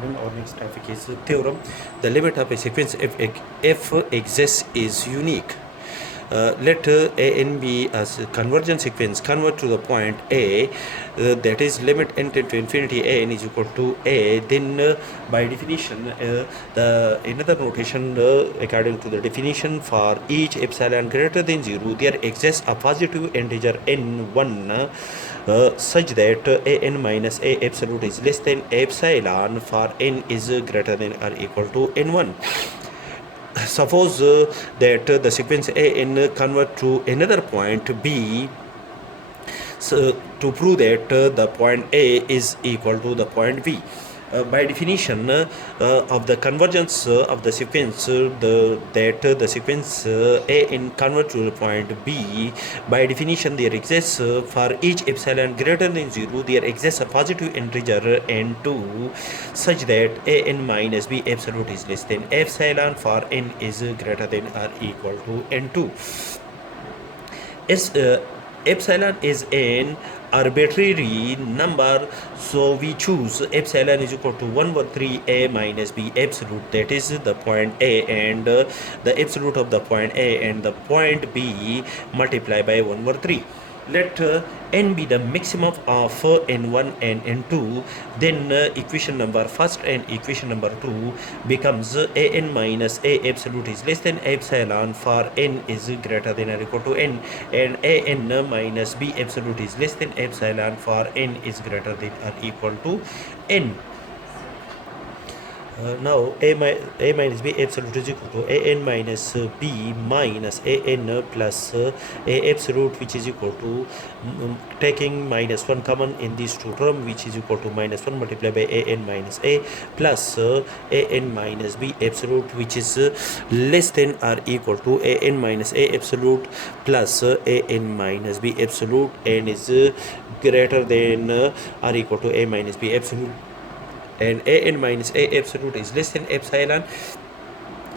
Bismillahirrahmanirrahim. Our next topic is theorem. The limit of a sequence if exists is unique. Let a n be a convergent sequence convert to the point a, that is limit n tend to infinity a n is equal to a, then by definition the another notation according to the definition, for each epsilon greater than 0 there exists a positive integer n1 such that a n minus a absolute is less than epsilon for n is greater than or equal to n1. Suppose that the sequence a n convert to another point b, so to prove that the point a is equal to the point b. By definition of the convergence of the sequence, the sequence a n convert to the point b, by definition there exists for each epsilon greater than 0 there exists a positive integer n2 such that a n minus b absolute is less than epsilon for n is greater than or equal to n2. Epsilon is an arbitrary number, so we choose epsilon is equal to 1/3 a minus b absolute, that is the point a and the absolute of the point a and the point b multiplied by 1/3. Let n be the maximum of n1 and n2, then equation number first and equation number 2 becomes a n minus a absolute is less than epsilon for n is greater than or equal to n, and a n minus b absolute is less than epsilon for n is greater than or equal to n. Now a minus b absolute is equal to a n minus b minus a n plus a absolute, which is equal to taking minus 1 common in these two terms, which is equal to minus 1 multiplied by a n minus a plus a n minus b absolute, which is less than or equal to a n minus a absolute plus a n minus b absolute, and is greater than or equal to a minus b absolute, and a n minus a absolute is less than epsilon.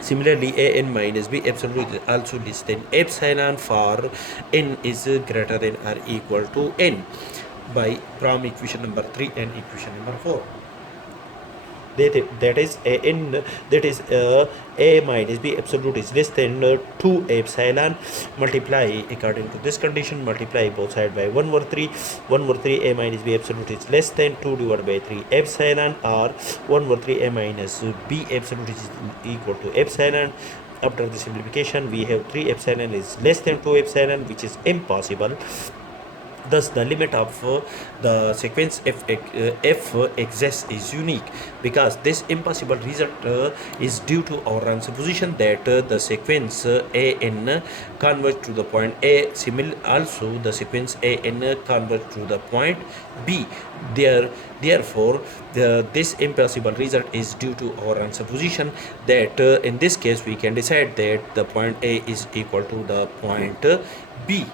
Similarly, a n minus b absolute is also less than epsilon for n is greater than or equal to n, by from equation number 3 and equation number 4. That is a minus b absolute is less than 2 epsilon, multiply according to this condition, multiply both sides by 1/3 a minus b absolute is less than 2 divided by 3 epsilon, or 1/3 a minus b absolute is equal to epsilon. After the simplification we have 3 epsilon is less than 2 epsilon, which is impossible. Thus, the limit of the sequence f exists is unique, because this impossible result is due to our supposition that the sequence a n converges to the point a. Also, the sequence a n converges to the point b. Therefore, this impossible result is due to our supposition that in this case we can decide that the point a is equal to the point b.